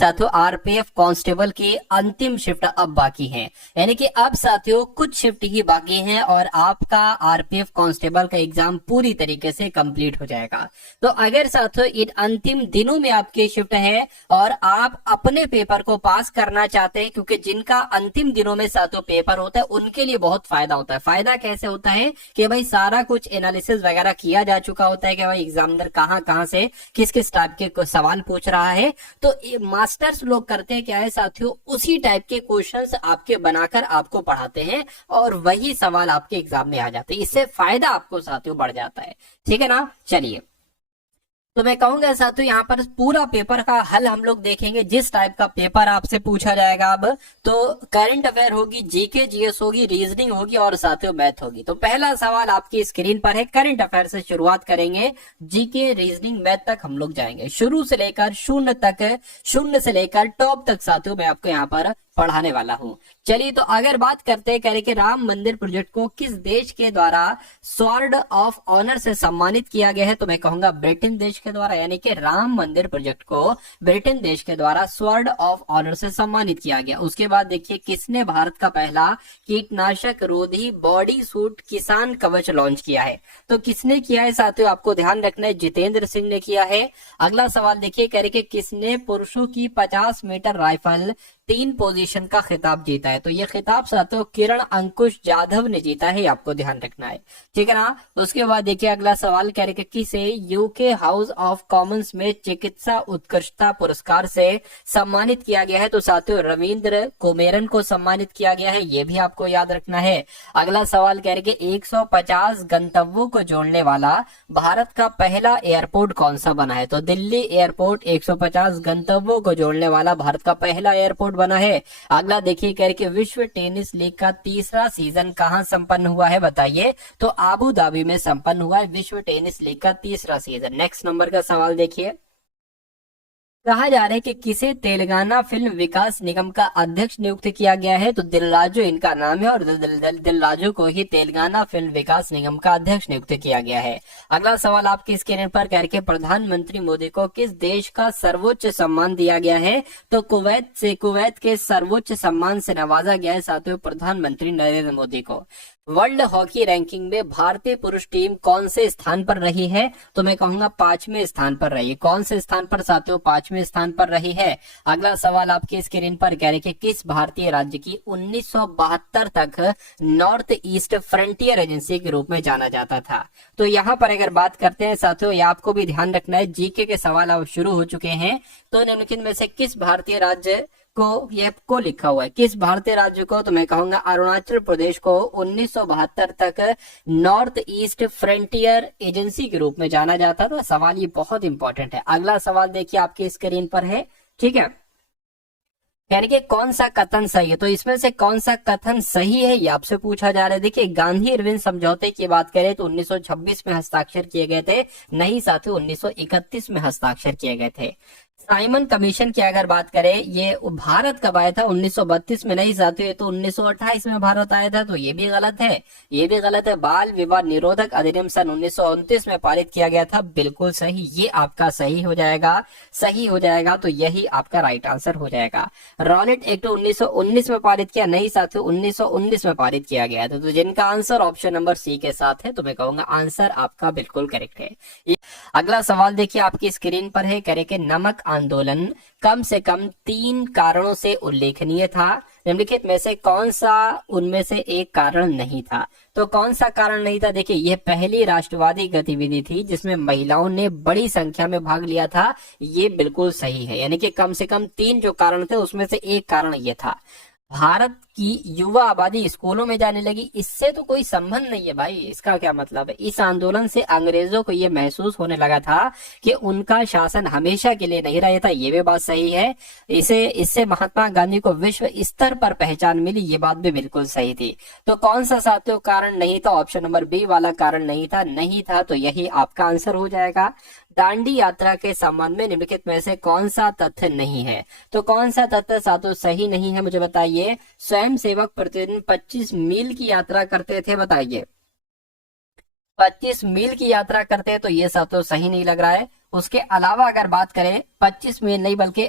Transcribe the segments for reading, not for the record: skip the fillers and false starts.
साथियों RPF constable की अंतिम शिफ्ट अब बाकी है, यानी कि अब साथियों कुछ शिफ्ट ही बाकी हैं और आपका आरपीएफ कांस्टेबल का एग्जाम पूरी तरीके से कंप्लीट हो जाएगा। तो अगर साथियों इन अंतिम दिनों में आपकी शिफ्ट है और आप अपने पेपर को पास करना चाहते हैं, क्योंकि जिनका अंतिम दिनों में साथियों पेपर होता है उनके लिए बहुत फायदा होता है। फायदा कैसे होता है कि भाई सारा कुछ एनालिसिस वगैरह किया जा चुका होता है कि भाई एग्जामिनर कहाँ कहाँ से किस किस टाइप के सवाल पूछ रहा है। तो मास्टर्स लोग करते हैं क्या है साथियों, उसी टाइप के क्वेश्चंस आपके बनाकर आपको पढ़ाते हैं और वही सवाल आपके एग्जाम में आ जाते हैं। इससे फायदा आपको साथियों बढ़ जाता है, ठीक है ना। चलिए, तो मैं कहूंगा साथियों यहाँ पर पूरा पेपर का हल हम लोग देखेंगे। जिस टाइप का पेपर आपसे पूछा जाएगा अब, तो करंट अफेयर होगी, जीके जीएस होगी, रीजनिंग होगी और साथियों मैथ होगी। तो पहला सवाल आपकी स्क्रीन पर है, करंट अफेयर से शुरुआत करेंगे, जीके रीजनिंग मैथ तक हम लोग जाएंगे, शुरू से लेकर शून्य तक, शून्य से लेकर टॉप तक साथियों मैं आपको यहाँ पर पढ़ाने वाला हूं। चलिए, तो अगर बात करते हैं, कह रहे कि राम मंदिर प्रोजेक्ट को किस देश के द्वारा स्वॉर्ड ऑफ ऑनर से सम्मानित किया गया है, तो मैं कहूंगा ब्रिटेन देश के द्वारा, यानी कि राम मंदिर प्रोजेक्ट को ब्रिटेन देश के द्वारा स्वॉर्ड ऑफ ऑनर से सम्मानित किया गया। उसके बाद देखिए, किसने भारत का पहला कीटनाशक रोधी बॉडी सूट किसान कवच लॉन्च किया है, तो किसने किया है साथियों, आपको ध्यान रखना है, जितेंद्र सिंह ने किया है। अगला सवाल देखिए, कह रहे कि किसने पुरुषों की 50 मीटर राइफल 3 पोजीशन का खिताब जीता है, तो ये खिताब साथियों किरण अंकुश जाधव ने जीता है, आपको ध्यान रखना है, ठीक है ना। उसके बाद देखिए अगला सवाल, कह रहे कि किसे यूके हाउस ऑफ कॉमन्स में चिकित्सा उत्कृष्टता पुरस्कार से सम्मानित किया गया है, तो साथियों रविंद्र कुमेरन को सम्मानित किया गया है, ये भी आपको याद रखना है। अगला सवाल कह रहे कि 150 गंतव्यों को जोड़ने वाला भारत का पहला एयरपोर्ट कौन सा बना है, तो दिल्ली एयरपोर्ट 150 गंतव्यों को जोड़ने वाला भारत का पहला एयरपोर्ट बना है। अगला देखिए, कह रहे कि विश्व टेनिस लीग का तीसरा सीजन कहां संपन्न हुआ है, बताइए, तो आबू धाबी में संपन्न हुआ है विश्व टेनिस लीग का तीसरा सीजन। नेक्स्ट नंबर का सवाल देखिए, कहा जा रहा है कि किसे तेलंगाना फिल्म विकास निगम का अध्यक्ष नियुक्त किया गया है, तो दिलराजू इनका नाम है और दिलराजू को ही तेलंगाना फिल्म विकास निगम का अध्यक्ष नियुक्त किया गया है। अगला सवाल आपके स्क्रीन पर, कह रहे प्रधानमंत्री मोदी को किस देश का सर्वोच्च सम्मान दिया गया है, तो कुवैत के सर्वोच्च सम्मान से नवाजा गया है साथियों प्रधानमंत्री नरेंद्र मोदी को। वर्ल्ड हॉकी रैंकिंग में भारतीय पुरुष टीम कौन से स्थान पर रही है, तो मैं कहूंगा 5वें स्थान पर रही है। कौन से स्थान पर साथियों, 5वें स्थान पर रही है। अगला सवाल आपके स्क्रीन पर, कह रहे कि किस भारतीय राज्य की 1972 तक नॉर्थ ईस्ट फ्रंटियर एजेंसी के रूप में जाना जाता था, तो यहाँ पर अगर बात करते हैं साथियों, ये आपको भी ध्यान रखना है, जीके के सवाल अब शुरू हो चुके हैं, तो निम्नलिखित में से किस भारतीय राज्य को ये को लिखा हुआ है, किस भारतीय राज्य को, तो मैं कहूंगा अरुणाचल प्रदेश को 1972 तक नॉर्थ ईस्ट फ्रंटियर एजेंसी के रूप में जाना जाता था। सवाल ये बहुत इंपॉर्टेंट है। अगला सवाल देखिए आपके स्क्रीन पर है, ठीक है, यानी कि कौन सा कथन सही है, तो इसमें से कौन सा कथन सही है ये आपसे पूछा जा रहा है। देखिए, गांधी इरविन समझौते की बात करें तो 1926 में हस्ताक्षर किए गए थे, नहीं साथियों 1931 में हस्ताक्षर किए गए थे। साइमन कमीशन की अगर बात करें, ये भारत कब आया था, 1932 में, नहीं साथियों ये तो 1928 में भारत आया था, तो ये भी गलत है, ये भी गलत है। बाल विवाह निरोधक अधिनियम सन 1929 में पारित किया गया था, बिल्कुल सही, ये आपका सही हो जाएगा, सही हो जाएगा, तो यही आपका राइट आंसर हो जाएगा। रॉलेट एक्ट 1919 में पारित किया, नहीं साथियों 1919 में पारित किया गया था, तो जिनका आंसर ऑप्शन नंबर सी के साथ है, तो मैं कहूंगा आंसर आपका बिल्कुल करेक्ट है। अगला सवाल देखिए आपकी स्क्रीन पर है, कह रहे कि नमक आंदोलन कम से कम 3 कारणों से उल्लेखनीय था, निम्नलिखित में से कौन सा उनमें से एक कारण नहीं था, तो कौन सा कारण नहीं था। देखिए, यह पहली राष्ट्रवादी गतिविधि थी जिसमें महिलाओं ने बड़ी संख्या में भाग लिया था, ये बिल्कुल सही है, यानी कि कम से कम 3 जो कारण थे उसमें से एक कारण ये था। भारत की युवा आबादी स्कूलों में जाने लगी, इससे तो कोई संबंध नहीं है भाई, इसका क्या मतलब है। इस आंदोलन से अंग्रेजों को यह महसूस होने लगा था कि उनका शासन हमेशा के लिए नहीं रहता, ये भी बात सही है। इससे महात्मा गांधी को विश्व स्तर पर पहचान मिली, ये बात भी बिल्कुल सही थी। तो कौन सा साथियों कारण नहीं था, ऑप्शन नंबर बी वाला कारण नहीं था, नहीं था, तो यही आपका आंसर हो जाएगा। दांडी यात्रा के संबंध में निम्नलिखित में से कौन सा तथ्य नहीं है, तो कौन सा तथ्य साथियों सही नहीं है, मुझे बताइए। स्वयं सेवक प्रतिदिन 25 मील की यात्रा करते थे, बताइए 25 मील की यात्रा करते हैं, तो ये साथियों सही नहीं लग रहा है। उसके अलावा अगर बात करें 25 मील नहीं बल्कि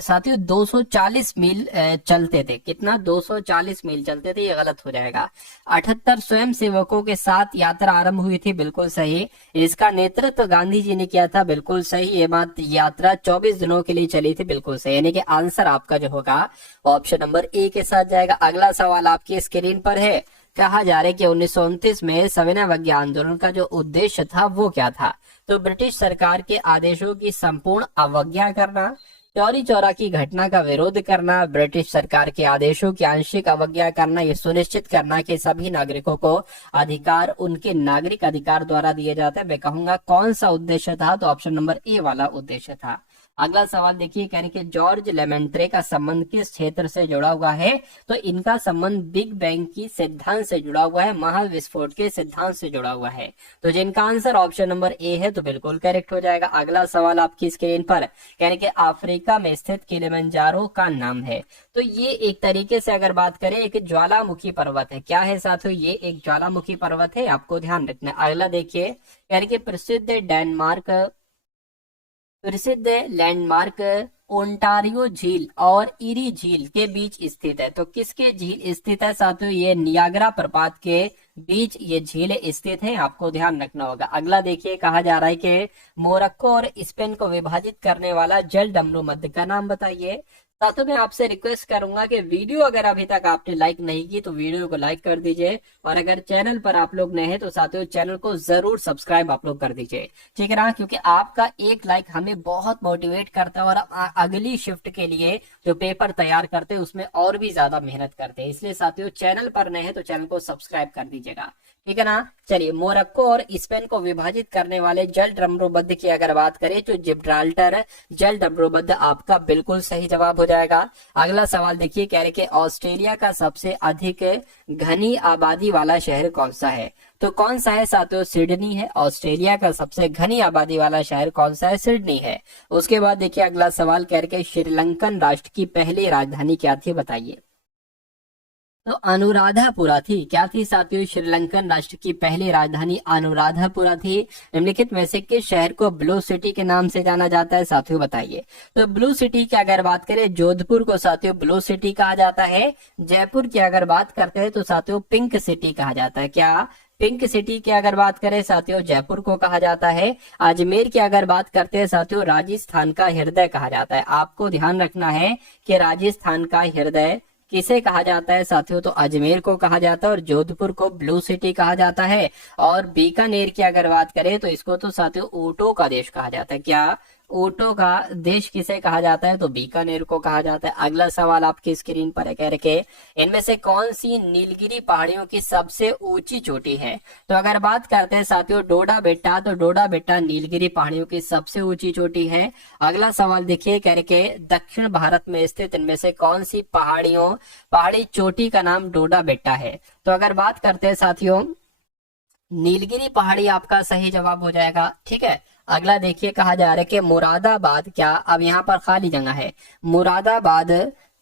साथियों 240 मील चलते थे। कितना? 240 मील चलते थे, ये गलत हो जाएगा। 78 स्वयं सेवकों के साथ यात्रा आरंभ हुई थी, बिल्कुल सही। इसका नेतृत्व गांधी जी ने किया था, बिल्कुल सही। ये बात, यात्रा 24 दिनों के लिए चली थी, बिल्कुल सही। यानी कि आंसर आपका जो होगा ऑप्शन नंबर ए के साथ जाएगा। अगला सवाल आपकी स्क्रीन पर है। कहा जा रहा है कि 1929 में सविनय अवज्ञा आंदोलन का जो उद्देश्य था वो क्या था? तो ब्रिटिश सरकार के आदेशों की संपूर्ण अवज्ञा करना, चौरी चौरा की घटना का विरोध करना, ब्रिटिश सरकार के आदेशों की आंशिक अवज्ञा करना, ये सुनिश्चित करना कि सभी नागरिकों को अधिकार उनके नागरिक अधिकार द्वारा दिए जाते हैं। मैं कहूंगा कौन सा उद्देश्य था? तो ऑप्शन नंबर ए वाला उद्देश्य था। अगला सवाल देखिए, कह रहे कि जॉर्ज लेमेंट्रे का संबंध किस क्षेत्र से जुड़ा हुआ है? तो इनका संबंध बिग बैंग की सिद्धांत से जुड़ा हुआ है, महाविस्फोट के सिद्धांत से जुड़ा हुआ है। तो जिनका आंसर ऑप्शन नंबर ए है तो बिल्कुल करेक्ट हो जाएगा। अगला सवाल आपकी स्क्रीन पर, कह रहे कि अफ्रीका में स्थित किलिमंजारो का नाम है। तो ये एक तरीके से अगर बात करें एक ज्वालामुखी पर्वत है। क्या है साथियों? ये एक ज्वालामुखी पर्वत है, आपको ध्यान रखना है। अगला देखिए, कह रहे कि प्रसिद्ध लैंडमार्क ओंटारियो झील और इरी झील के बीच स्थित है। तो किसके झील स्थित है साथियों? ये नियाग्रा प्रपात के बीच ये झील स्थित है, आपको ध्यान रखना होगा। अगला देखिए, कहा जा रहा है कि मोरक्को और स्पेन को विभाजित करने वाला जल डमरू मध्य का नाम बताइए। साथियों मैं आपसे रिक्वेस्ट करूंगा कि वीडियो अगर अभी तक आपने लाइक नहीं की तो वीडियो को लाइक कर दीजिए, और अगर चैनल पर आप लोग नए हैं तो साथियों चैनल को जरूर सब्सक्राइब आप लोग कर दीजिए, ठीक है ना? क्योंकि आपका एक लाइक हमें बहुत मोटिवेट करता है और अगली शिफ्ट के लिए जो पेपर तैयार करते हैं उसमें और भी ज्यादा मेहनत करते हैं। इसलिए साथियों चैनल पर नए हैं तो चैनल को सब्सक्राइब कर दीजिएगा, ठीक है ना? चलिए, मोरक्को और स्पेन को विभाजित करने वाले जल डमरूबंध की अगर बात करें तो जिब्राल्टर जल डमरूबंध आपका बिल्कुल सही जवाब हो जाएगा। अगला सवाल देखिए, कह रहे कि ऑस्ट्रेलिया का सबसे अधिक घनी आबादी वाला शहर कौन सा है? तो कौन सा है साथियों? सिडनी है। ऑस्ट्रेलिया का सबसे घनी आबादी वाला शहर कौन सा है? सिडनी है। उसके बाद देखिए अगला सवाल, कह रहे कि श्रीलंकन राष्ट्र की पहली राजधानी क्या थी बताइए। तो अनुराधापुरा थी। क्या थी साथियों? श्रीलंकन राष्ट्र की पहली राजधानी अनुराधापुरा थी। निम्नलिखित में से किस शहर को ब्लू सिटी के नाम से जाना जाता है साथियों बताइए। तो ब्लू सिटी की अगर बात करें, जोधपुर को साथियों ब्लू सिटी कहा जाता है। जयपुर की अगर बात करते हैं तो साथियों पिंक सिटी कहा जाता है। क्या? पिंक सिटी की अगर बात करें साथियों जयपुर को कहा जाता है। अजमेर की अगर बात करते हैं साथियों राजस्थान का हृदय कहा जाता है। आपको ध्यान रखना है कि राजस्थान का हृदय किसे कहा जाता है साथियों? तो अजमेर को कहा जाता है, और जोधपुर को ब्लू सिटी कहा जाता है। और बीकानेर की अगर बात करें तो इसको तो साथियों ऊंटों का देश कहा जाता है। क्या? ऊंटों का देश किसे कहा जाता है? तो बीकानेर को कहा जाता है। अगला सवाल आपकी स्क्रीन पर है, कह रखे इनमें से कौन सी नीलगिरी पहाड़ियों की सबसे ऊंची चोटी है? तो अगर बात करते हैं साथियों डोडा बेट्टा, तो डोडा बेट्टा नीलगिरी पहाड़ियों की सबसे ऊंची चोटी है। अगला सवाल देखिए, कह रखे दक्षिण भारत में स्थित इनमें से कौन सी पहाड़ी चोटी का नाम डोडा बेट्टा है? तो अगर बात करते हैं साथियों नीलगिरी पहाड़ी आपका सही जवाब हो जाएगा, ठीक है। अगला देखिए, कहा जा रहा है कि मुरादाबाद, क्या अब यहाँ पर खाली जगह है, मुरादाबाद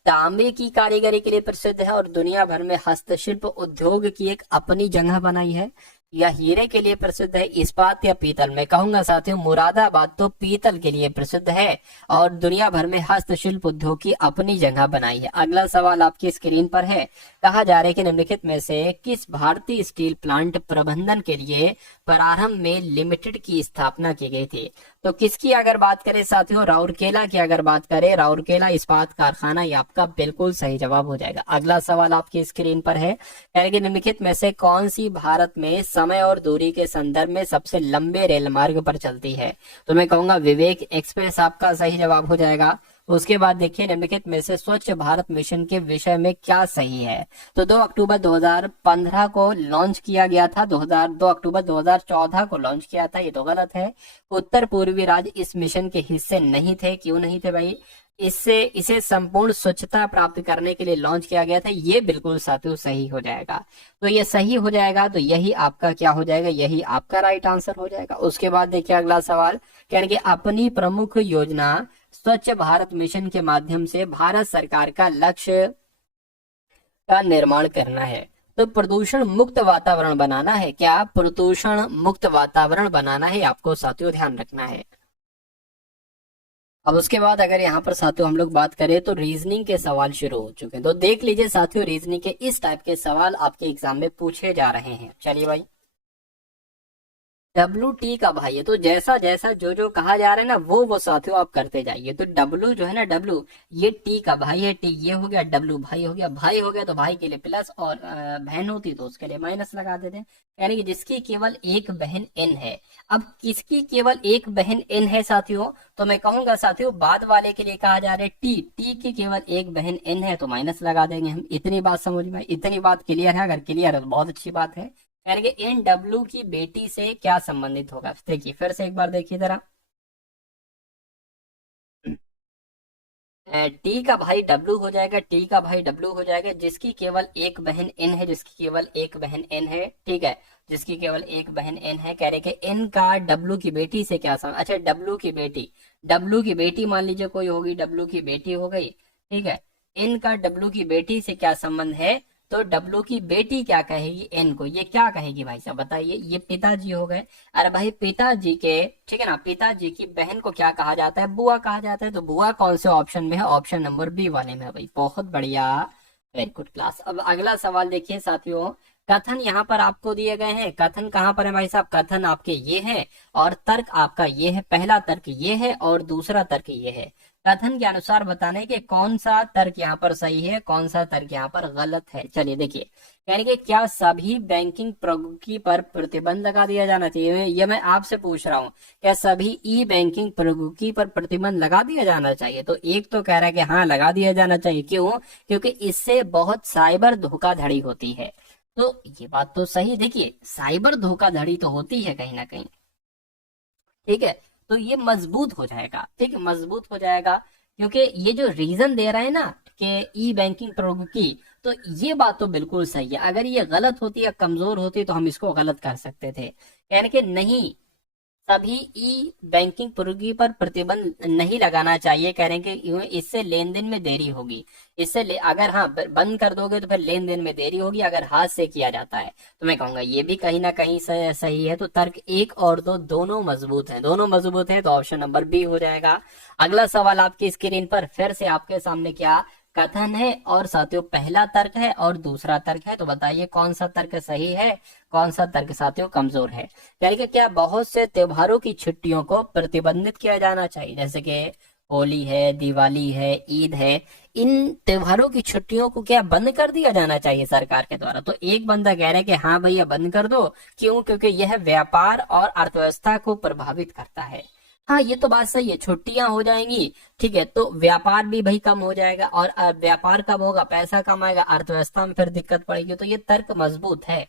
तांबे की कारीगरी के लिए प्रसिद्ध है और दुनिया भर में हस्तशिल्प उद्योग की एक अपनी जगह बनाई है, या हीरे के लिए प्रसिद्ध है, इस्पात या पीतल? मैं कहूंगा साथियों मुरादाबाद तो पीतल के लिए प्रसिद्ध है और दुनिया भर में हस्तशिल्प उद्योग की अपनी जगह बनाई है। अगला सवाल आपकी स्क्रीन पर है, कहा जा रहा है कि निम्नलिखित में से किस भारतीय स्टील प्लांट प्रबंधन के लिए प्रारंभ में लिमिटेड की स्थापना की गई थी? तो किसकी अगर बात करें साथियों राउरकेला की अगर बात करें, राउरकेला इस्पात कारखाना, ये आपका बिल्कुल सही जवाब हो जाएगा। अगला सवाल आपकी स्क्रीन पर है, निम्नलिखित में से कौन सी भारत में समय और दूरी के संदर्भ में सबसे लंबे रेल मार्ग पर चलती है? तो मैं कहूंगा विवेक एक्सप्रेस आपका सही जवाब हो जाएगा। उसके बाद देखिए निम्नलिखित में से स्वच्छ भारत मिशन के विषय में क्या सही है? तो 2 अक्टूबर 2015 को लॉन्च किया गया था, 2 अक्टूबर 2014 को लॉन्च किया था, ये तो गलत है। उत्तर पूर्वी राज्य इस मिशन के हिस्से नहीं थे। क्यों नहीं थे भाई? इसे संपूर्ण स्वच्छता प्राप्त करने के लिए लॉन्च किया गया था, ये बिल्कुल साथियों सही हो जाएगा। तो ये सही हो जाएगा, तो यही आपका क्या हो जाएगा? यही आपका राइट आंसर हो जाएगा। उसके बाद देखिए अगला सवाल, कह कि अपनी प्रमुख योजना स्वच्छ भारत मिशन के माध्यम से भारत सरकार का लक्ष्य का निर्माण करना है। तो प्रदूषण मुक्त वातावरण बनाना है। क्या? प्रदूषण मुक्त वातावरण बनाना है, आपको साथियों ध्यान रखना है। अब उसके बाद अगर यहाँ पर साथियों हम लोग बात करें तो रीजनिंग के सवाल शुरू हो चुके हैं। तो देख लीजिए साथियों, रीजनिंग के इस टाइप के सवाल आपके एग्जाम में पूछे जा रहे हैं। चलिए भाई, डब्लू टी का भाई है, तो जैसा जैसा जो जो कहा जा रहा है ना वो साथियों आप करते जाइए। तो डब्लू जो है ना, डब्लू ये टी का भाई है, टी ये हो गया, डब्लू भाई हो गया, भाई हो गया तो भाई के लिए प्लस, और बहन होती तो उसके लिए माइनस लगा देते हैं। यानी कि जिसकी केवल एक बहन एन है। अब किसकी केवल एक बहन एन है साथियों, तो मैं कहूंगा साथियों बाद वाले के लिए कहा जा रहा है टी, टी की केवल एक बहन एन है तो माइनस लगा देंगे हम। इतनी बात समझ में, इतनी बात क्लियर है? अगर क्लियर है तो बहुत अच्छी बात है। यानी कि इन डब्लू की बेटी से क्या संबंधित होगा, देखिए फिर से एक बार देखिए जरा। टी का भाई डब्लू हो जाएगा, टी का भाई डब्लू हो जाएगा जिसकी केवल एक बहन एन है, जिसकी केवल एक बहन एन है, ठीक है, जिसकी केवल एक बहन एन है। कह रहे कि एन का डब्लू की बेटी से क्या संबंध। अच्छा, डब्लू की बेटी, डब्लू की बेटी मान लीजिए कोई होगी, डब्लू की बेटी हो गई, ठीक है। एन का डब्लू की बेटी से क्या संबंध है, तो डब्लू की बेटी क्या कहेगी एन को, ये क्या कहेगी भाई साहब बताइए। ये पिताजी हो गए। अरे भाई पिताजी के, ठीक है ना, पिताजी की बहन को क्या कहा जाता है, बुआ कहा जाता है। तो बुआ कौन से ऑप्शन में है, ऑप्शन नंबर बी वाले में है भाई। बहुत बढ़िया, वेरी गुड क्लास। अब अगला सवाल देखिए साथियों, कथन यहाँ पर आपको दिए गए हैं। कथन कहाँ पर है भाई साहब, कथन आपके ये है और तर्क आपका ये है। पहला तर्क ये है और दूसरा तर्क ये है। कथन के अनुसार बताने के कौन सा तर्क यहाँ पर सही है, कौन सा तर्क यहाँ पर गलत है। चलिए देखिए, यानी कि क्या सभी बैंकिंग प्रौद्योगिकी पर प्रतिबंध लगा दिया जाना चाहिए, ये मैं आपसे पूछ रहा हूँ। क्या सभी ई बैंकिंग प्रौद्योगिकी पर प्रतिबंध लगा दिया जाना चाहिए, तो एक तो कह रहा है कि हाँ लगा दिया जाना चाहिए। क्यों, क्योंकि इससे बहुत साइबर धोखाधड़ी होती है। तो ये बात तो सही, देखिए साइबर धोखाधड़ी तो होती है कहीं ना कहीं, ठीक है। तो ये मजबूत हो जाएगा, ठीक है, मजबूत हो जाएगा। क्योंकि ये जो रीजन दे रहे हैं ना कि ई बैंकिंग प्रौद्योगिकी, तो ये बात तो बिल्कुल सही है। अगर ये गलत होती या कमजोर होती तो हम इसको गलत कर सकते थे। यानी कि नहीं, सभी ई बैंकिंग प्रौद्योगिकी पर प्रतिबंध नहीं लगाना चाहिए। कह रहे हैं कि इससे लेन देन में देरी होगी। अगर हाँ बंद कर दोगे तो फिर लेन देन में देरी होगी अगर हाथ से किया जाता है। तो मैं कहूंगा ये भी कहीं ना कहीं सही है। तो तर्क एक और दो दोनों मजबूत हैं, दोनों मजबूत हैं, तो ऑप्शन नंबर बी हो जाएगा। अगला सवाल आपकी स्क्रीन पर फिर से आपके सामने क्या कथन है और साथियों पहला तर्क है और दूसरा तर्क है। तो बताइए कौन सा तर्क सही है, कौन सा तर्क साथियों कमजोर है। यानी कि क्या बहुत से त्योहारों की छुट्टियों को प्रतिबंधित किया जाना चाहिए, जैसे कि होली है, दिवाली है, ईद है, इन त्योहारों की छुट्टियों को क्या बंद कर दिया जाना चाहिए सरकार के द्वारा। तो एक बंदा कह रहा है कि हाँ भैया बंद कर दो। क्यों, क्योंकि यह व्यापार और अर्थव्यवस्था को प्रभावित करता है। हाँ ये तो बात सही है, छुट्टियां हो जाएंगी, ठीक है, तो व्यापार भी भाई कम हो जाएगा, और व्यापार कम होगा, पैसा कम आएगा, अर्थव्यवस्था में फिर दिक्कत पड़ेगी। तो ये तर्क मजबूत है।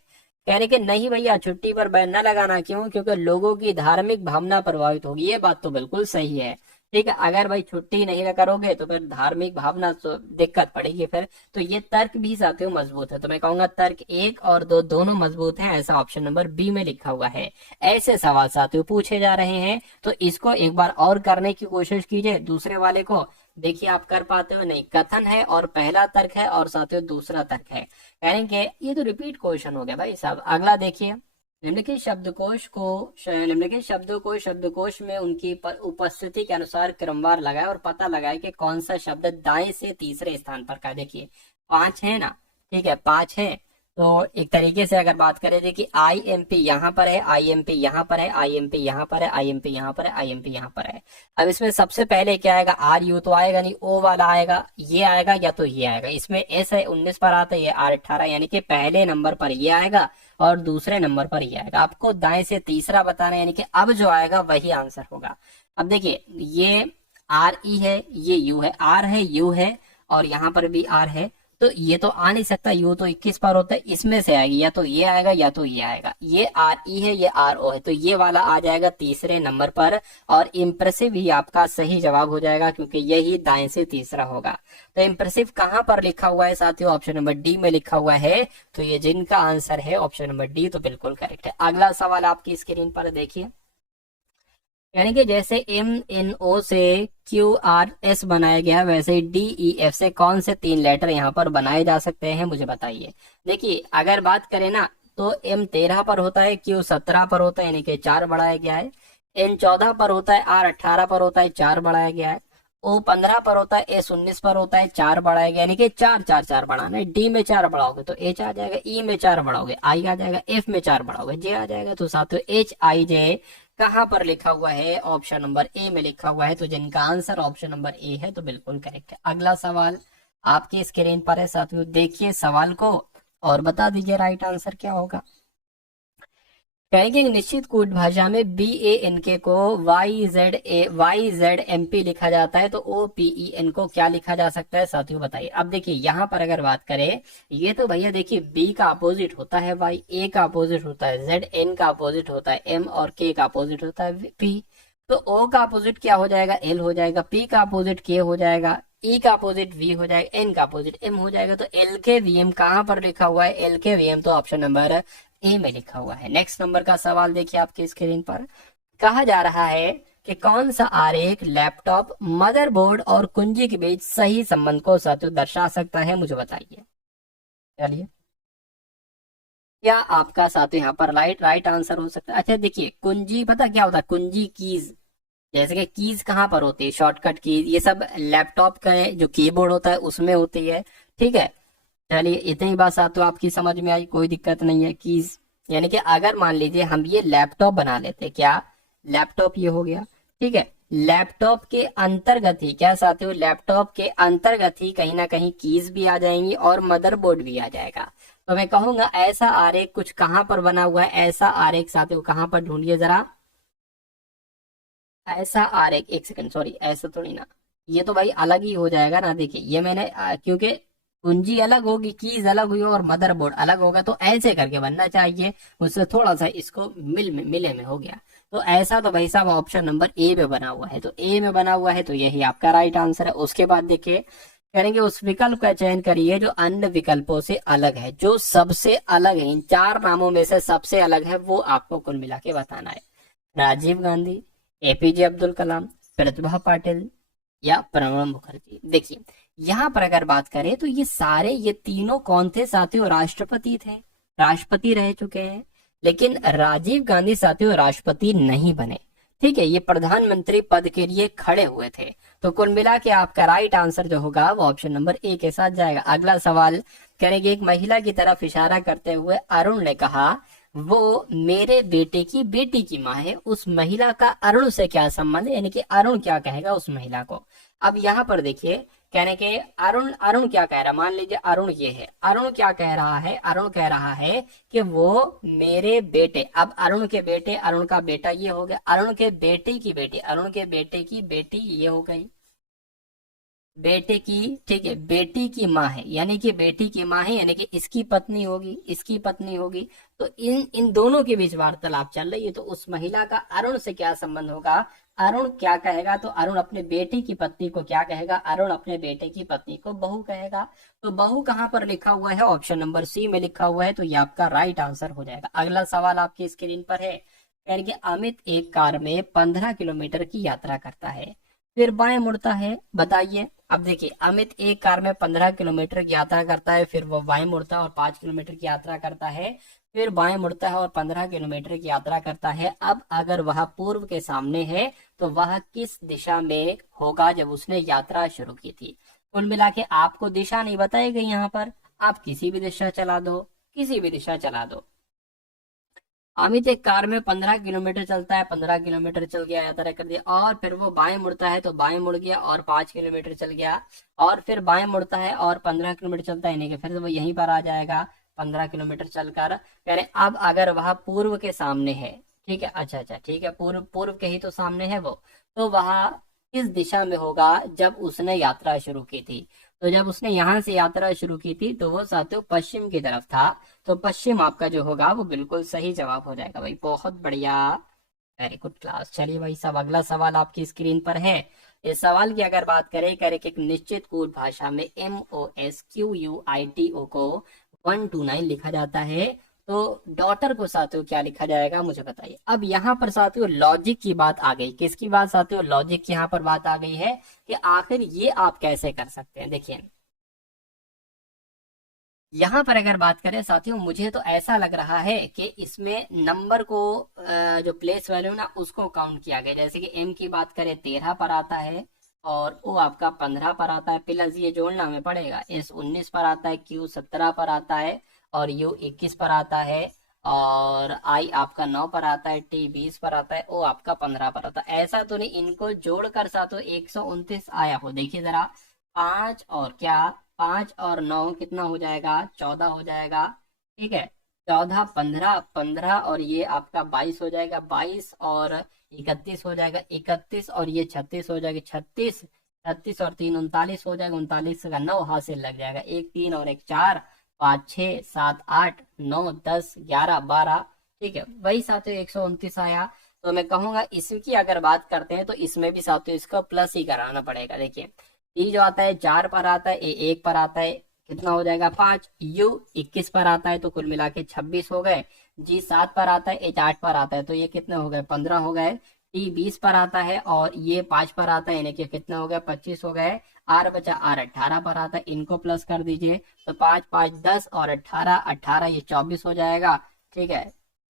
कह रहे कि नहीं भैया छुट्टी पर बैन न लगाना। क्यों, क्योंकि लोगों की धार्मिक भावना प्रभावित होगी। ये बात तो बिल्कुल सही है, ठीक है। अगर भाई छुट्टी नहीं करोगे तो फिर धार्मिक भावना तो दिक्कत पड़ेगी फिर। तो ये तर्क भी साथियों मजबूत है। तो मैं कहूंगा तर्क एक और दो दोनों मजबूत हैं, ऐसा ऑप्शन नंबर बी में लिखा हुआ है। ऐसे सवाल साथियों पूछे जा रहे हैं, तो इसको एक बार और करने की कोशिश कीजिए। दूसरे वाले को देखिए आप कर पाते हो नहीं। कथन है और पहला तर्क है और साथियों दूसरा तर्क है, यानी कि ये तो रिपीट क्वेश्चन हो गया भाई साहब। अगला देखिए, निम्नलिखित शब्दकोश को, निम्नलिखित शब्दों को शब्दकोश में उनकी उपस्थिति के अनुसार क्रमवार लगाए और पता लगाए कि कौन सा शब्द दाएं से तीसरे स्थान पर का। देखिए 5 है ना, ठीक है, 5 है। तो एक तरीके से अगर बात करें, देखिए IMP यहाँ पर है, IMP यहाँ पर है, IMP यहाँ पर है, IMP यहाँ पर है, IMP यहाँ पर है। अब इसमें सबसे पहले क्या आएगा, RU तो आएगा नहीं, O वाला आएगा, ये आएगा या तो ये आएगा। इसमें S है 19 पर आता है, ये R18, यानी कि पहले नंबर पर ये आएगा और दूसरे नंबर पर ये आएगा। आपको दाएं से तीसरा बताना है, यानी कि अब जो आएगा वही आंसर होगा। अब देखिए ये RE है, ये U है, R है, U है और यहाँ पर भी R है। तो ये तो आ नहीं सकता, यू तो 21 पर होता है, इसमें से आएगी या तो ये आएगा या तो ये आएगा। ये RE है, ये RO है, तो ये वाला आ जाएगा तीसरे नंबर पर। और इम्प्रेसिव ही आपका सही जवाब हो जाएगा, क्योंकि यही दाएं से तीसरा होगा। तो इम्प्रेसिव कहाँ पर लिखा हुआ है साथियों, ऑप्शन नंबर डी में लिखा हुआ है। तो ये जिनका आंसर है ऑप्शन नंबर डी, तो बिल्कुल करेक्ट है। अगला सवाल आपकी स्क्रीन पर देखिए, यानी कि जैसे MNO से QRS बनाया गया, वैसे DEF से कौन से 3 लेटर यहाँ पर बनाए जा सकते हैं, मुझे बताइए। देखिए अगर बात करें ना, तो M13 पर होता है, Q17 पर होता है, यानी कि 4 बढ़ाया गया है। N 14 पर होता है, R 18 पर होता है, 4 बढ़ाया गया है। O 15 पर होता है, S 19 पर होता है, 4 बढ़ाया गया, यानी कि 4 4 4 बढ़ाना है। D में 4 बढ़ाओगे तो H आ जाएगा, E में 4 बढ़ाओगे I आ जाएगा, F में 4 बढ़ाओगे J आ जाएगा। तो साथियों HIJ कहाँ पर लिखा हुआ है? ऑप्शन नंबर ए में लिखा हुआ है। तो जिनका आंसर ऑप्शन नंबर ए है तो बिल्कुल करेक्ट है। अगला सवाल आपकी स्क्रीन पर है साथियों, देखिए सवाल को और बता दीजिए राइट आंसर क्या होगा। कहेंगे निश्चित कूट भाषा में BANK को YZMP लिखा जाता है, तो OPEN को क्या लिखा जा सकता है साथियों बताइए। अब देखिए यहाँ पर अगर बात करें, ये तो भैया देखिए B का अपोजिट होता है Y, A का अपोजिट होता है Z, N का अपोजिट होता है M और K का अपोजिट होता है P। तो O का अपोजिट क्या हो जाएगा? L हो जाएगा, P का अपोजिट K हो जाएगा, E का अपोजिट V हो जाएगा, N का अपोजिट M हो जाएगा। तो LKVM कहाँ पर लिखा हुआ है? LKVM तो ऑप्शन नंबर ए में लिखा हुआ है। नेक्स्ट नंबर का सवाल देखिए आपकी स्क्रीन पर, कहा जा रहा है कि कौन सा आरेख लैपटॉप, मदरबोर्ड और कुंजी के बीच सही संबंध को साथियों दर्शा सकता है, मुझे बताइए। चलिए क्या आपका साथियों यहाँ पर राइट आंसर हो सकता है? अच्छा देखिए कुंजी पता क्या होता है? कुंजी कीज, जैसे कि कीज कहाँ पर होती है? शॉर्टकट कीज, ये सब लैपटॉप का जो कीबोर्ड होता है उसमें होती है। ठीक है, चलिए इतनी बात साथियों आपकी समझ में आई, कोई दिक्कत नहीं है। कीज यानी कि अगर मान लीजिए हम ये लैपटॉप बना लेते, क्या लैपटॉप ये हो गया, ठीक है, लैपटॉप के अंतर्गत ही क्या साथियों, लैपटॉप के अंतर्गत ही कहीं ना कहीं कीज भी आ जाएंगी और मदरबोर्ड भी आ जाएगा। तो मैं कहूंगा ऐसा आरेख कुछ कहां पर बना हुआ है, ऐसा आरेख साथियों कहां पर ढूंढिए जरा। ऐसा आरेख, एक सेकंड सॉरी, ऐसा थोड़ी ना, ये तो भाई अलग ही हो जाएगा ना। देखिए ये मैंने क्योंकि कुंजी अलग होगी, कीज अलग हुई और मदरबोर्ड अलग होगा, तो ऐसे करके बनना चाहिए, उससे थोड़ा सा इसको मिले में हो गया। तो ऐसा तो भाई साहब ऑप्शन नंबर ए में बना हुआ है, तो ए में बना हुआ है तो यही आपका राइट आंसर है। उसके बाद देखिए करेंगे उस विकल्प का चयन करिए जो अन्य विकल्पों से अलग है, जो सबसे अलग है, इन 4 नामों में से सबसे अलग है वो आपको कुल मिला के बताना है। राजीव गांधी, APJ अब्दुल कलाम, प्रतिभा पाटिल या प्रणब मुखर्जी। देखिए यहाँ पर अगर बात करें तो ये तीनों कौन थे साथियों? राष्ट्रपति थे, राष्ट्रपति रह चुके हैं। लेकिन राजीव गांधी साथियों राष्ट्रपति नहीं बने, ठीक है, ये प्रधानमंत्री पद के लिए खड़े हुए थे। तो कुल मिला के आपका राइट आंसर जो होगा वो ऑप्शन नंबर ए के साथ जाएगा। अगला सवाल करेंगे, एक महिला की तरफ इशारा करते हुए अरुण ने कहा वो मेरे बेटे की बेटी की माँ है, उस महिला का अरुण से क्या संबंध है? यानी कि अरुण क्या कहेगा उस महिला को। अब यहाँ पर देखिए कहने के अरुण अरुण क्या कह रहा है, मान लीजिए अरुण ये है, अरुण क्या कह रहा है? अरुण कह रहा है कि वो मेरे बेटे, अब अरुण के बेटे, अरुण का बेटा ये हो गया, अरुण के बेटे की बेटी, अरुण के बेटे की बेटी ये हो गई, बेटे की, ठीक है, बेटी की माँ है, यानी कि बेटी की माँ है, यानी कि इसकी पत्नी होगी, इसकी पत्नी होगी। तो इन इन दोनों के बीच वार्तालाप चल रही है, तो उस महिला का अरुण से क्या संबंध होगा? अरुण क्या कहेगा? तो अरुण अपने बेटे की पत्नी को क्या कहेगा? अरुण अपने बेटे की पत्नी को बहू कहेगा। तो बहू कहाँ पर लिखा हुआ है? ऑप्शन नंबर सी में लिखा हुआ है, तो ये आपका राइट आंसर हो जाएगा। अगला सवाल आपकी स्क्रीन पर है, यानी कि अमित एक कार में 15 किलोमीटर की यात्रा करता है, फिर बाएं मुड़ता है, बताइए। अब देखिए अमित एक कार में 15 किलोमीटर की यात्रा करता है, फिर वो बाएं मुड़ता है और 5 किलोमीटर की यात्रा करता है, फिर बाएं मुड़ता है और 15 किलोमीटर की यात्रा करता है। अब अगर वह पूर्व के सामने है तो वह किस दिशा में होगा जब उसने यात्रा शुरू की थी? कुल मिला के आपको दिशा नहीं बताई गई यहाँ पर, आप किसी भी दिशा चला दो, किसी भी दिशा चला दो। अमित एक कार में 15 किलोमीटर चलता है, 15 किलोमीटर चल गया, यात्रा कर दिया, और फिर वो बाएं मुड़ता है तो बाएं मुड़ गया और 5 किलोमीटर चल गया, और फिर बाएं मुड़ता है और 15 किलोमीटर चलता है, नहीं कि फिर वो यहीं पर आ जाएगा 15 किलोमीटर चलकर। कह रहे अब अगर वह पूर्व के सामने है, ठीक है, अच्छा अच्छा ठीक है, पूर्व पूर्व के ही तो सामने है वो, तो वह किस दिशा में होगा जब उसने यात्रा शुरू की थी? तो जब उसने यहाँ से यात्रा शुरू की थी तो वो साथियों पश्चिम की तरफ था, तो पश्चिम आपका जो होगा वो बिल्कुल सही जवाब हो जाएगा भाई, बहुत बढ़िया, वेरी गुड क्लास। चलिए भाई साहब अगला सवाल आपकी स्क्रीन पर है। इस सवाल की अगर बात करें, करें कि एक निश्चित कूट भाषा में MOSQUITO को 1 to 9 लिखा जाता है, तो डॉटर को साथियों क्या लिखा जाएगा मुझे बताइए। अब यहाँ पर साथियों लॉजिक की बात आ गई, किसकी बात साथियों? लॉजिक की यहाँ पर बात आ गई है कि आखिर ये आप कैसे कर सकते हैं। देखिए यहाँ पर अगर बात करें साथियों, मुझे तो ऐसा लग रहा है कि इसमें नंबर को जो प्लेस वैल्यू ना उसको काउंट किया गया। जैसे कि एम की बात करें 13 पर आता है, और ओ आपका 15 पर आता है, प्लस ये जोड़ना हमें पड़ेगा, एस 19 पर आता है, क्यू 17 पर आता है, और यू 21 पर आता है, और आई आपका 9 पर आता है, टी 20 पर आता है, ओ आपका 15 पर आता है। ऐसा तो नहीं इनको जोड़कर साथियों 129 आया हो। देखिए जरा, पांच और क्या, 5 और 9 कितना हो जाएगा, 14 हो जाएगा। ठीक है, 14, 15, 15 और ये आपका 22 हो जाएगा, 22 और 31 हो जाएगा, 31 और ये 36 हो जाएगा, 36, 36 और 3 39 हो जाएगा, 39 का 9 हाथ से लग जाएगा, एक 3 और एक 4, 5 6 7 8 9 10 11 12। ठीक है, वही साथियों 129 आया। तो मैं कहूंगा इसकी अगर बात करते हैं तो इसमें भी साथियों इसका प्लस ही कराना पड़ेगा। देखिए, टी जो आता है 4 पर आता है, ए 1 पर आता है, कितना हो जाएगा 5, यू 21 पर आता है तो कुल मिला के 26 हो गए, जी 7 पर आता है, एच 8 पर आता है तो ये कितने हो गए 15 हो गए, टी 20 पर आता है और ये 5 पर आता है, यानी कि कितने हो गए 25 हो गए, आर बचा, आर 18 पर आता है, इनको प्लस कर दीजिए तो 5 5 10 और 18 18 ये 24 हो जाएगा। ठीक है,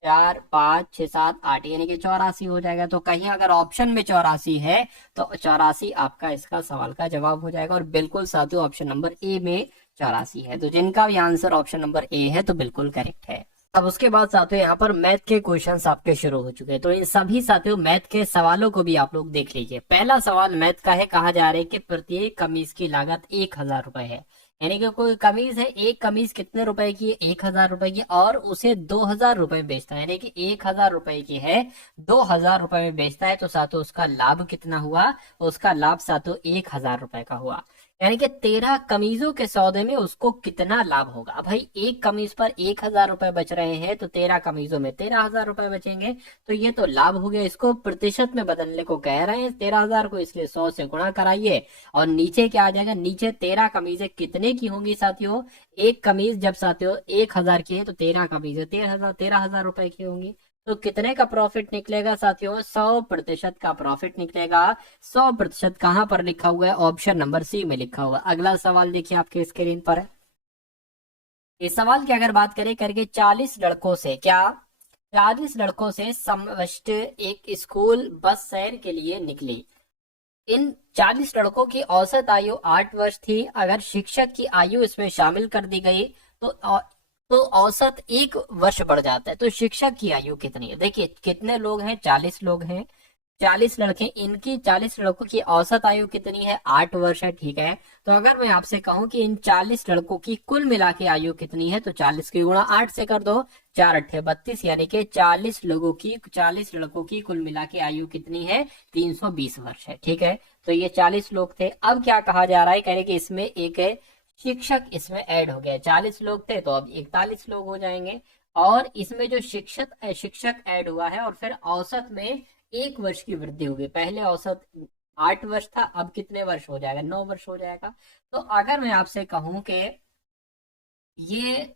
4 5 6 7 8 यानी कि 84 हो जाएगा। तो कहीं अगर ऑप्शन में 84 है तो 84 आपका इसका सवाल का जवाब हो जाएगा, और बिल्कुल साथियों ऑप्शन नंबर ए में 84 है। तो जिनका भी आंसर ऑप्शन नंबर ए है तो बिल्कुल करेक्ट है। अब उसके बाद साथियों यहाँ पर मैथ के क्वेश्चंस आपके शुरू हो चुके हैं, तो इन सभी साथियों मैथ के सवालों को भी आप लोग देख लीजिए। पहला सवाल मैथ का है, कहा जा रहा है कि प्रत्येक कमीज की लागत 1000 रुपए है। यानी कि कोई कमीज है, एक कमीज कितने रुपए की है, 1000 रुपए की, और उसे 2000 रुपए में बेचता है, यानी कि 1000 रुपए की है, 2000 रुपए में बेचता है, तो साथियों उसका लाभ कितना हुआ, उसका लाभ साथियों 1000 रुपए का हुआ। यानी कि 13 कमीजों के सौदे में उसको कितना लाभ होगा। भाई एक कमीज पर 1000 रुपए बच रहे हैं तो 13 कमीजों में 13,000 रुपए बचेंगे, तो ये तो लाभ हो गया। इसको प्रतिशत में बदलने को कह रहे हैं 13,000 को, इसलिए 100 से गुणा कराइए और नीचे क्या आ जाएगा, नीचे 13 कमीजें कितने की होंगी साथियों, एक कमीज जब साथियों 1000 की है तो 13 कमीजें 13,000 रुपए की होंगी। तो कितने का प्रॉफिट निकलेगा साथियों, 100% का प्रॉफिट निकलेगा। 100% कहां पर लिखा हुआ है, ऑप्शन नंबर सी में लिखा हुआ है। अगला सवाल देखिए आपके स्क्रीन पर है। इस सवाल की अगर बात करें करके 40 लड़कों से, क्या 40 लड़कों से समवस्त एक स्कूल बस सैर के लिए निकली। इन 40 लड़कों की औसत आयु 8 वर्ष थी। अगर शिक्षक की आयु इसमें शामिल कर दी गई तो तो औसत 1 वर्ष बढ़ जाता है। तो शिक्षक की आयु कितनी है, देखिए कितने लोग हैं, 40 लोग हैं, 40 लड़के, इनकी 40 लड़कों की औसत आयु कितनी है, 8 वर्ष है। ठीक है, तो अगर मैं आपसे कहूं कि इन 40 लड़कों की कुल मिला के आयु कितनी है, तो 40 की गुणा 8 से कर दो, 4 8 32, यानी कि 40 लड़कों की कुल मिला के आयु कितनी है, 320 वर्ष है। ठीक है, तो ये 40 लोग थे। अब क्या कहा जा रहा है, कह रहे कि इसमें एक शिक्षक इसमें ऐड हो गया, 40 लोग थे तो अब 41 लोग हो जाएंगे, और इसमें जो शिक्षक ऐड हुआ है, और फिर औसत में 1 वर्ष की वृद्धि होगी। पहले औसत 8 वर्ष था, अब कितने वर्ष हो जाएगा, 9 वर्ष हो जाएगा। तो अगर मैं आपसे कहूं कि ये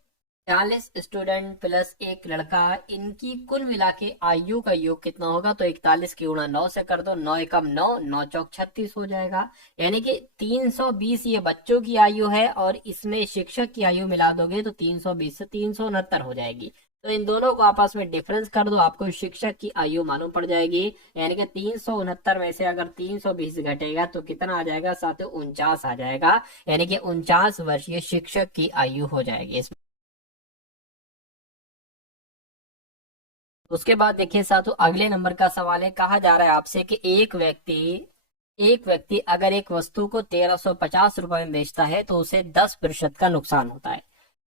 40 स्टूडेंट प्लस एक लड़का, इनकी कुल मिला के आयु का योग कितना होगा, तो 41 की गुणा 9 से कर दो, 9 एकम 9, 9 चौक 36 हो जाएगा। यानी कि 320 ये बच्चों की आयु है, और इसमें शिक्षक की आयु मिला दोगे तो 320 से 369 हो जाएगी। तो इन दोनों को आपस में डिफरेंस कर दो, आपको शिक्षक की आयु मालूम पड़ जाएगी। यानी कि 369 में से अगर 320 घटेगा तो कितना आ जाएगा साथियों, 49 आ जाएगा। यानी कि 49 वर्षीय शिक्षक की आयु हो जाएगी। उसके बाद देखिए साथियों अगले नंबर का सवाल है, कहा जा रहा है आपसे कि एक व्यक्ति अगर एक वस्तु को 1350 रुपए में बेचता है तो उसे 10% का नुकसान होता है।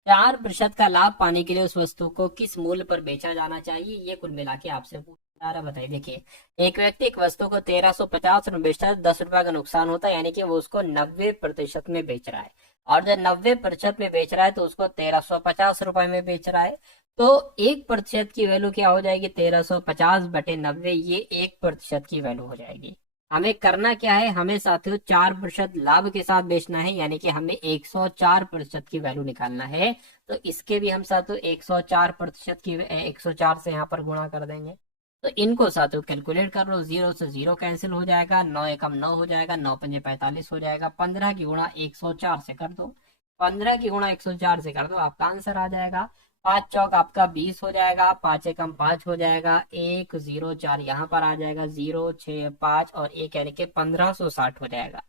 4% का लाभ पाने के लिए उस वस्तु को किस मूल्य पर बेचा जाना चाहिए, ये कुल मिला के आपसे पूछा जा रहा है। बताइए, देखिए एक व्यक्ति एक वस्तु को 1350 में बेचता है, 10 रुपए का नुकसान होता है, यानी कि वो उसको 90% में बेच रहा है, और जब 90% में बेच रहा है तो उसको 1350 रुपए में बेच रहा है। तो 1% की वैल्यू क्या हो जाएगी, 1350/90, ये 1% की वैल्यू हो जाएगी। हमें करना क्या है, हमें साथियों 4% लाभ के साथ बेचना है, यानी कि हमें 104% की वैल्यू निकालना है। तो इसके भी हम साथियों 104% की 104 से यहाँ पर गुणा कर देंगे। तो इनको साथियों कैलकुलेट कर लो, 0 से 0 कैंसिल हो जाएगा, 9 एकम 9 हो जाएगा, 9 पंजे 45 हो जाएगा, 15 की गुणा 104 से कर दो, 15 की गुणा 104 से कर दो, आपका आंसर आ जाएगा। 5 चौक आपका 20 हो जाएगा, 5 एकम 5 हो जाएगा, 104 यहाँ पर आ जाएगा, 065 और 1 यानी कि 1560 हो जाएगा।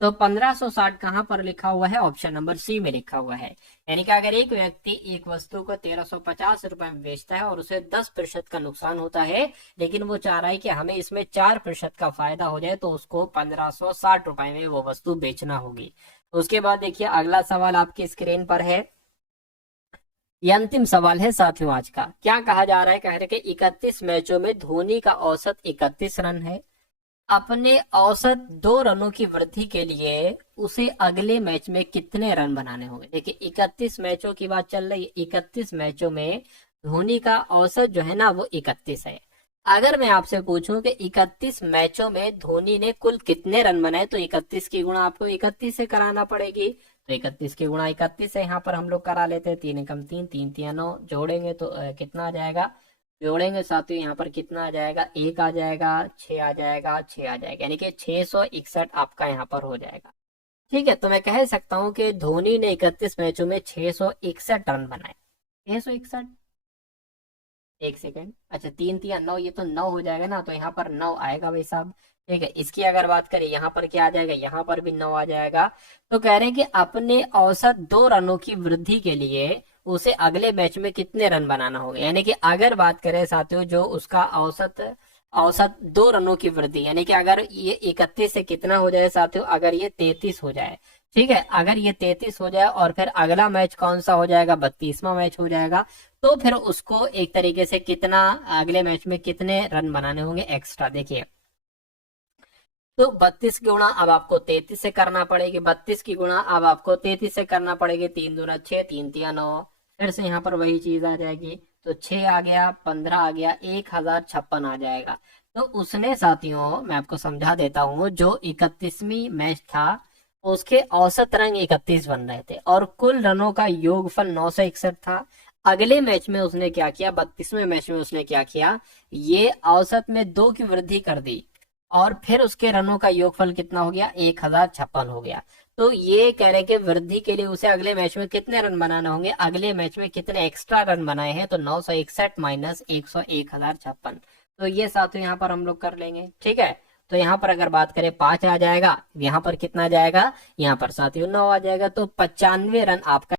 तो 1560 कहाँ पर लिखा हुआ है? ऑप्शन नंबर सी में लिखा हुआ है। यानी कि अगर एक व्यक्ति एक वस्तु को 1350 रुपए में बेचता है और उसे 10% का नुकसान होता है, लेकिन वो चाह रहा है कि हमें इसमें 4% का फायदा हो जाए, तो उसको 1560 रुपए में वो वस्तु बेचना होगी। उसके बाद देखिए अगला सवाल आपकी स्क्रीन पर है। ये अंतिम सवाल है साथियों आज का। क्या कहा जा रहा है? कह रहे कि 31 मैचों में धोनी का औसत 31 रन है। अपने औसत 2 रनों की वृद्धि के लिए उसे अगले मैच में कितने रन बनाने होंगे? देखिए 31 मैचों की बात चल रही है, 31 मैचों में धोनी का औसत जो है ना वो 31 है। अगर मैं आपसे पूछूं कि 31 मैचों में धोनी ने कुल कितने रन बनाए, तो 31 की गुणा आपको 31 से कराना पड़ेगी। तो 31 की गुणा 31 है, यहाँ पर हम लोग करा लेते हैं। 3 एकम 3, 3 तिया 9, जोड़ेंगे तो कितना आ जाएगा? जोड़ेंगे साथियों यहाँ पर कितना आ जाएगा? 1 आ जाएगा, 6 आ जाएगा, 6 आ जाएगा, यानी कि 661 आपका यहाँ पर हो जाएगा। ठीक है, तो मैं कह सकता हूँ कि धोनी ने 31 मैचों में 661 रन बनाए। 661, एक सेकेंड, अच्छा 3 तिया 9, ये तो 9 हो जाएगा ना, तो यहाँ पर 9 आएगा भाई साहब। ठीक है, इसकी अगर बात करें यहाँ पर क्या आ जाएगा? यहाँ पर भी 9 आ जाएगा। तो कह रहे हैं कि अपने औसत 2 रनों की वृद्धि के लिए उसे अगले मैच में कितने रन बनाना होगा। यानी कि अगर बात करें साथियों, जो उसका औसत औसत 2 रनों की वृद्धि, यानी कि अगर ये 31 से कितना हो जाए साथियों? अगर ये 33 हो जाए, ठीक है, अगर ये 33 हो जाए और फिर अगला मैच कौन सा हो जाएगा? 32वां मैच हो जाएगा। तो फिर उसको एक तरीके से कितना, अगले मैच में कितने रन बनाने होंगे एक्स्ट्रा? देखिए, तो 32 की गुणा अब आपको 33 से करना पड़ेगी, 32 की गुणा अब आपको 33 से करना पड़ेगी। 3 दूना 6, 3 तिया 9, फिर से यहाँ पर वही चीज आ जाएगी। तो 6 आ गया, 15 आ गया, 1056 आ जाएगा। तो उसने साथियों, मैं आपको समझा देता हूँ, जो 31वीं मैच था उसके औसत रन 31 बन रहे थे और कुल रनों का योगफल 961 था। अगले मैच में उसने क्या किया? 32वें मैच में उसने क्या किया? ये औसत में 2 की वृद्धि कर दी और फिर उसके रनों का योगफल कितना हो गया? 1056 हो गया। तो ये कहने के वृद्धि के लिए उसे अगले मैच में कितने रन बनाने होंगे? अगले मैच में कितने एक्स्ट्रा रन बनाए हैं? तो 961 माइनस 1056। तो ये साथियों यहाँ पर हम लोग कर लेंगे। ठीक है, तो यहाँ पर अगर बात करें 5 आ जाएगा, यहाँ पर कितना आ जाएगा? यहाँ पर साथियों 9 आ जाएगा। तो 95 रन आपका